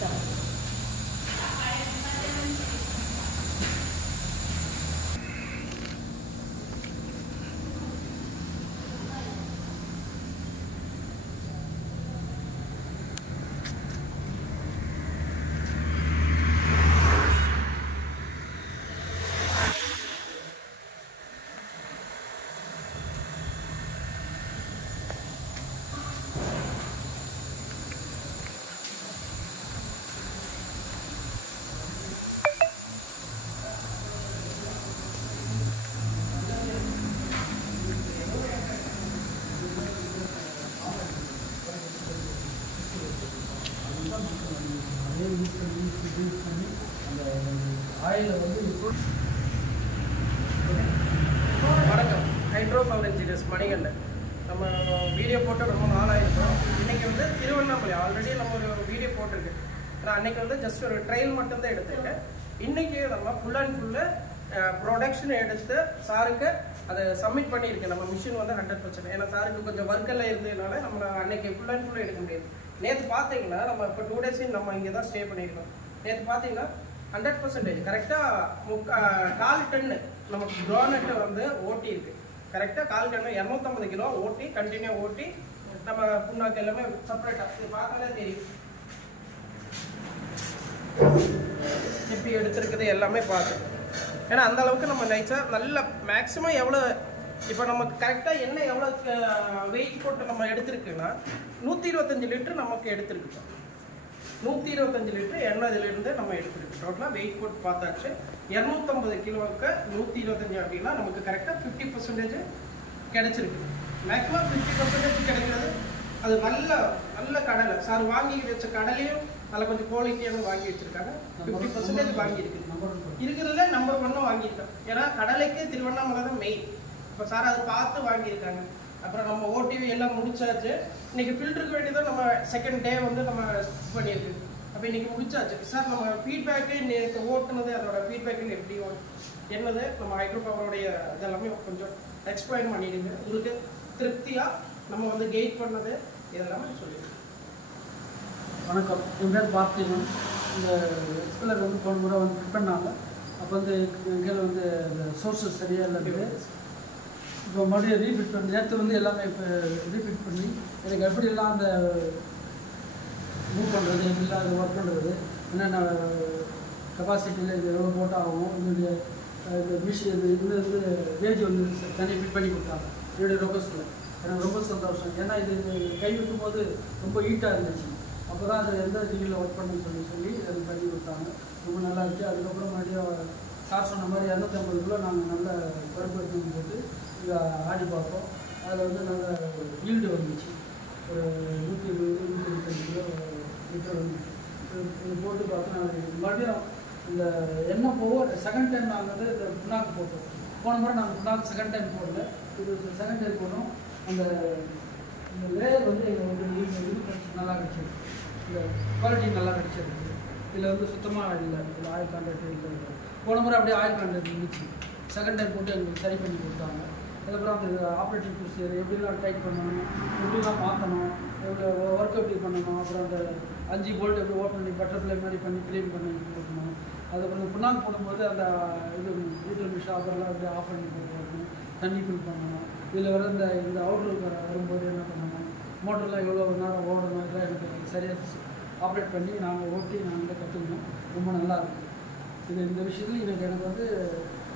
வணக்கம், hydro power engineers Manikandan. நம்ம video போட்டு ரொம்ப நாளாயிருக்கோம். இன்றைக்கி வந்து திருவண்ணாமலை ஆல்ரெடி நம்ம ஒரு வீடியோ போட்டிருக்கு. நான் அன்றைக்கி வந்து ஜஸ்ட் ஒரு ட்ரையல் மட்டும்தான் எடுத்துருக்கேன். இன்றைக்கி நம்ம ஃபுல் அண்ட் ஃபுல்லு ப்ரொடக்ஷன் எடுத்து சாருக்கு அதை சப்மிட் பண்ணியிருக்கேன். நம்ம மிஷின் வந்து 100%. ஏன்னா சாருக்கு கொஞ்சம் ஒர்க்கெல்லாம் இருந்ததுனால நம்ம அன்றைக்கி ஃபுல் அண்ட் ஃபுல்லாக எடுக்க முடியாது. நேற்று பார்த்தீங்கன்னா நம்ம இப்போ 2 days நம்ம இங்கே தான் ஸ்டே பண்ணியிருக்கோம். நேற்று பார்த்தீங்கன்னா 100% கரெக்டாக 4 டன் நமக்கு க்ரானைட் வந்து ஓட்டி இருக்குது. கரெக்டாக 4 டன் 250 கிலோ ஓட்டி கண்டினியூ ஓட்டி நம்ம புண்ணாக்கு எல்லாமே செப்பரேட்டாக இது பார்த்தாலே தெரியும். இப்படி எடுத்துருக்குது எல்லாமே பார்த்து. ஏன்னா அந்த அளவுக்கு நம்ம நைஸாக நல்ல மேக்ஸிமம் எவ்வளோ இப்போ நமக்கு கரெக்டாக என்ன எவ்வளோ வெயிட் போட்டு நம்ம எடுத்துருக்குன்னா 125 லிட்டர் நமக்கு எடுத்துருக்கு. 125 லிட்டர் எண்ணெய் இதிலிருந்து நம்ம எடுத்துருக்கு. டோட்டலாக வெயிட் போட்டு பார்த்தாச்சு. 250 கிலோவுக்கு 125 அப்படின்னா நமக்கு கரெக்டாக 50% கிடைச்சிருக்கு. மேக்ஸிமம் 50% கிடைக்கிறது. அது நல்ல கடலை சார் வாங்கி வச்ச கடலையும் நல்லா கொஞ்சம் குவாலிட்டியாக வாங்கி வச்சுருக்காங்க. 50% வாங்கியிருக்கு. இருக்கிறதுல நம்பர் 1 வாங்கியிருக்கோம். ஏன்னா கடலைக்கு திருவண்ணாமலை தான் மெயின். இப்போ சார் அதை பார்த்து வாங்கியிருக்காங்க. அப்புறம் நம்ம ஓடிவி எல்லாம் முடிச்சாச்சு. இன்னைக்கு ஃபில்டருக்கு வேண்டியதான் நம்ம செகண்ட் டே வந்து நம்ம பண்ணியிருக்கு. அப்போ இன்னைக்கு முடிச்சாச்சு. சார் நம்ம ஃபீட்பேக்கு நேற்று ஓட்டுனது அதோட ஃபீட்பேக்குன்னு எப்படி என்னது நம்ம ஹைட்ரோ பவரோடைய இதெல்லாமே கொஞ்சம் எக்ஸ்பிளைன் பண்ணிடுங்க. உங்களுக்கு திருப்தியாக நம்ம வந்து கெயிட் பண்ணது இதெல்லாமே சொல்லிடுங்க. வணக்கம், என் பேர் பார்த்திபன். இந்த எக்ஸ்பிளர் வந்து போன முறை வந்து ஃபிட் பண்ணாங்க. அப்போ வந்து எங்கள் வந்து இந்த சோர்ஸஸ் சரியாக இல்லை. இப்போ மறுபடியும் ரீஃபிட் பண்ணி நேற்று வந்து எல்லாமே இப்போ ரீஃபிட் பண்ணி எனக்கு எப்படியெல்லாம் அந்த மூவ் பண்ணுறது இல்லை அது ஒர்க் பண்ணுறது என்னென்ன கெப்பாசிட்டியில் இது எவ்வளோ போட்டாகும் இதனுடைய மிஷின் இது வந்து வேஜ் வந்து தனி ஃபிட் பண்ணி கொடுத்தாங்க என்னுடைய ரொபஸ்ட்டில். எனக்கு ரொம்ப சந்தோஷம். ஏன்னா இது கை வைக்கும் போது ரொம்ப ஹீட்டாக இருந்துச்சு. அப்போ தான் அது எந்த டிகிரியில் ஒர்க் பண்ணுன்னு சொல்லி அது பண்ணி கொடுத்தாங்க. ரொம்ப நல்லா இருந்துச்சு. அதுக்கப்புறம் மறுபடியும் சார் சொன்ன மாதிரி 250 கிலோ நாங்கள் நல்ல பருப்பு எடுத்து போட்டு இதை ஆடி பார்ப்போம். அதில் வந்து நல்ல ஈல்டு வந்துச்சு. ஒரு 120-125 கிலோ லிட்டர் வந்துச்சு. இது போட்டு பார்த்தோம். நாங்கள் மறுபடியும் இந்த எண்ணெய் போக செகண்ட் டைம் நாங்கள் வந்து இந்த புண்ணாக்கு போட்டோம். போன முறை நாங்கள் புண்ணாக்கு செகண்ட் டைம் போடல, இது செகண்ட் டைம் போட்டோம். அந்த லேயர் வந்து எங்களுக்கு வந்து இது நல்லா கிடச்சிருக்கு. இந்த குவாலிட்டி நல்லா கிடச்சிருக்கு. இதில் வந்து சுத்தமாக இல்லை, இதில் ஆயில் கான்ட்ராக்ட் இல்லை. போன முறை அப்படியே ஆயில் கான்ட்ராக்ட் இருந்துச்சு. செகண்ட் டைம் போட்டு எங்களுக்கு சரி பண்ணி கொடுத்தாங்க. அதுக்கப்புறம் அந்த ஆப்ரேட்டிங் ப்ரொசீஜர் எப்படிலாம் டைட் பண்ணணும், எப்படிலாம் மாற்றணும், எவ்வளோ ஒர்க் எப்படி பண்ணணும், அப்புறம் அந்த 5 போல்ட் எப்படி ஓப்பன் பண்ணி பட்டர்ஃப்ளை மாதிரி பண்ணி க்ளீன் பண்ணி கொடுக்கணும். அதுக்கப்புறம் புண்ணாக்கு போடும்போது அந்த இது வீட்டில் ஷாப்பர்லாம் எப்படி ஆஃப் பண்ணி போடணும், தண்ணி ஃபில் பண்ணணும். இதில் வர இந்த அவுட்லுக் வரும்போது என்ன பண்ணணும், மோட்டரில் எவ்வளோ நேரம் ஓடணும், இதெல்லாம் எனக்கு சரியாக ஆப்ரேட் பண்ணி நாங்கள் ஓட்டி நாங்கள் கற்றுக்கணும். ரொம்ப நல்லாயிருக்கு. இந்த விஷயத்தில் எனக்கு வந்து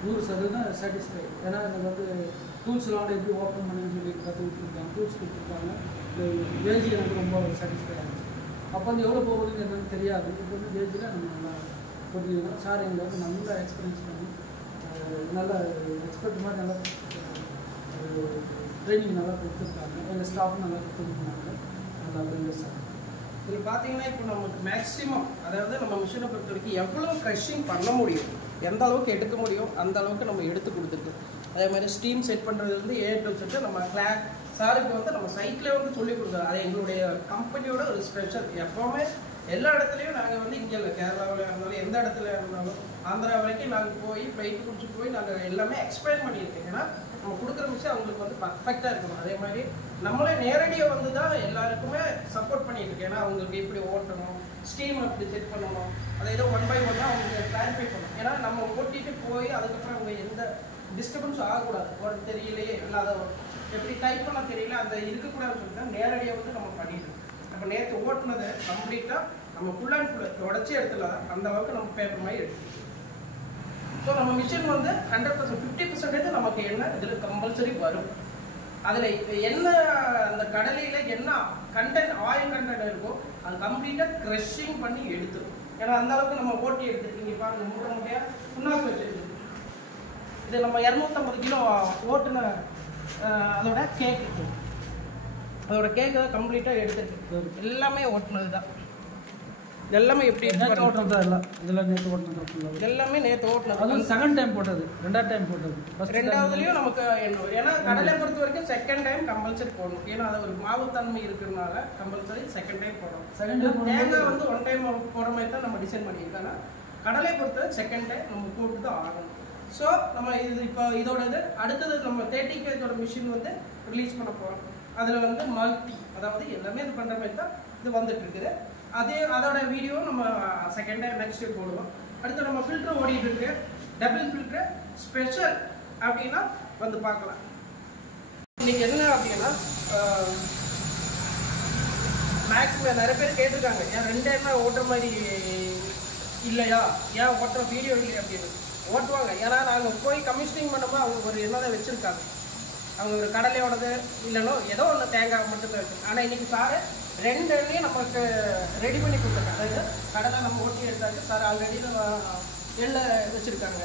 100% சாட்டிஸ்ஃபை. ஏன்னா எனக்கு வந்து டூல்ஸ்லாம் எப்படி ஓப்பன் பண்ணுன்னு சொல்லி கற்று கொடுத்துருக்காங்க, டூல்ஸ் கொடுத்துருக்காங்க. இந்த வேஜி எனக்கு ரொம்ப சாட்டிஸ்ஃபை ஆகிடுச்சு. அப்போ வந்து எவ்வளோ போகுதுன்னு எனக்கு தெரியாது. இப்போ வந்து வேஜில் நம்ம நல்லா போட்டிங்கன்னா சார் எங்களை வந்து நல்லா எக்ஸ்பீரியன்ஸ் பண்ணி நல்லா எக்ஸ்பர்ட் மாதிரி நல்லா ட்ரைனிங் நல்லா கொடுத்துருக்காங்க. எங்கள் ஸ்டாஃபும் நல்லா கொடுத்துருக்காங்க. நல்லா இருந்தது சார். இதில் பார்த்தீங்கன்னா இப்போ நமக்கு மேக்ஸிமம் அதாவது நம்ம மிஷினை பொறுத்த வரைக்கும் எவ்வளோ க்ரஷிங் பண்ண முடியும், எந்த அளவுக்கு எடுக்க முடியும் அந்த அளவுக்கு நம்ம எடுத்து கொடுத்துருக்கோம். அதே மாதிரி ஸ்டீம் செட் பண்ணுறது வந்து A to Z நம்ம சாருக்கு வந்து நம்ம சைட்லேயே வந்து சொல்லிக் கொடுக்குறோம். அது எங்களுடைய கம்பெனியோட ஒரு ஸ்பெஷல். எப்போவுமே எல்லா இடத்துலையும் நாங்கள் வந்து இங்கே இல்லை, கேரளாவில் இருந்தாலும் எந்த இடத்துல இருந்தாலும் ஆந்திரா வரைக்கும் நாங்கள் போய் ஃப்ளைட் பிடிச்சி போய் நாங்கள் எல்லாமே எக்ஸ்பிளைன் பண்ணியிருக்கோம். ஏன்னா நம்ம கொடுக்குற விஷயம் அவங்களுக்கு வந்து பர்ஃபெக்டாக இருக்கணும். அதே மாதிரி நம்மளே நேரடியாக வந்து தான் எல்லாருக்குமே சப்போர்ட் பண்ணிட்டு இருக்கோம். ஏன்னா அவங்களுக்கு எப்படி ஓட்டணும், ஸ்டீம் அப்படி செக் பண்ணணும். அதை ஏதோ 1 by 1 அவங்க கிளாரிஃபை பண்ணணும். ஏன்னா நம்ம ஓட்டிட்டு போய் அதுக்கப்புறம் அவங்க எந்த டிஸ்டர்பன்ஸும் ஆகக்கூடாது. ஒரு தெரியலையே இல்லாத எப்படி டைப் பண்ண தெரியல அந்த இருக்கக்கூடாதுன்னு சொல்லிட்டு நேரடியாக வந்து நம்ம பண்ணிடணும். நம்ம நேற்று ஓட்டுனதை கம்ப்ளீட்டாக நம்ம ஃபுல் அண்ட் ஃபுல் உடச்சி எடுத்துலாம் அந்த அளவுக்கு நம்ம பேப்பர் மாதிரி எடுத்துக்கலாம். ஸோ நம்ம மிஷின் வந்து 100% 50% நமக்கு என்ன இதில் கம்பல்சரி வரும். அதில் என்ன அந்த கடலையில் என்ன கண்டென்ட் ஆயில் கண்டென்ட் இருக்கோ அது கம்ப்ளீட்டாக க்ரஷிங் பண்ணி எடுத்துரும். ஏன்னா அந்த அளவுக்கு நம்ம ஓட்டி எடுத்துருக்கீங்க பாருங்க, மூட்டை மூட்டையாக புண்ணாக்கு வச்சுருக்கு. இது நம்ம 250 கிலோ ஓட்டுன அதோட கேக்கு, அதோட கேக்கை கம்ப்ளீட்டாக எடுத்துருக்கு. எல்லாமே ஓட்டுனது தான். எல்லாமே எப்படி ஓட்டுறது எல்லாம் இதெல்லாம் நேற்று ஓட்டுனது எல்லாமே நேற்று ஓட்டுனது. அதுவும் செகண்ட் டைம் போட்டது, ரெண்டாவது டைம் போட்டது. ரெண்டாவதுலேயும் நமக்கு என்ன, ஏன்னா கடலை பொறுத்த வரைக்கும் செகண்ட் டைம் கம்பல்சரி போடணும். ஏன்னா அது ஒரு மாவுத்தன்மை இருக்கிறதுனால கம்பல்சரி செகண்ட் டைம் போடணும். தேங்காய் வந்து 1 டைம் போகிற மாதிரி தான் நம்ம டிசைன் பண்ணியிருக்கோம். கடலை பொறுத்த செகண்ட் டைம் நம்ம போட்டு தான் ஆகணும். ஸோ நம்ம இது இப்போ இதோட இது அடுத்தது நம்ம 30 kg மிஷின் வந்து ரிலீஸ் பண்ண போகிறோம். அதில் வந்து மல்டி, அதாவது எல்லாமே இது பண்ணுற மாதிரி தான் இது வந்துட்டு இருக்குது. அதோட வீடியோ நம்ம செகண்ட் டைம் நெக்ஸ்ட் போடுவோம். அடுத்து நம்ம ஃபில்டர் ஓடிட்டு இருக்கு, டபுள் ஃபில்டர் ஸ்பெஷல் அப்படின்னா வந்து பார்க்கலாம். இன்னைக்கு என்ன அப்படின்னா மேக்ஸிமம் நிறைய பேர் கேட்டிருக்காங்க, ஏன் 2 டைம் ஓட்டுற மாதிரி இல்லையா, ஏன் ஓட்டுற வீடியோ இல்லையா அப்படின்னு. ஓட்டுவாங்க, ஏன்னா நாங்கள் போய் கமிஷனிங் பண்ணும்போது அவங்க ஒரு என்னதான் வச்சுருக்காங்க, அவங்க ஒரு கடலையோடது இல்லைனோ ஏதோ ஒன்று தேங்காய் மட்டும்தான் இருக்குது. ஆனால் இன்றைக்கி சார் 2 எண்ணையும் நமக்கு ரெடி பண்ணி கொடுத்துருக்காங்க. அதாவது கடலை நம்ம ஓட்டி எடுத்தாச்சு சார், ஆல்ரெடி எள்ளை வச்சுருக்காங்க.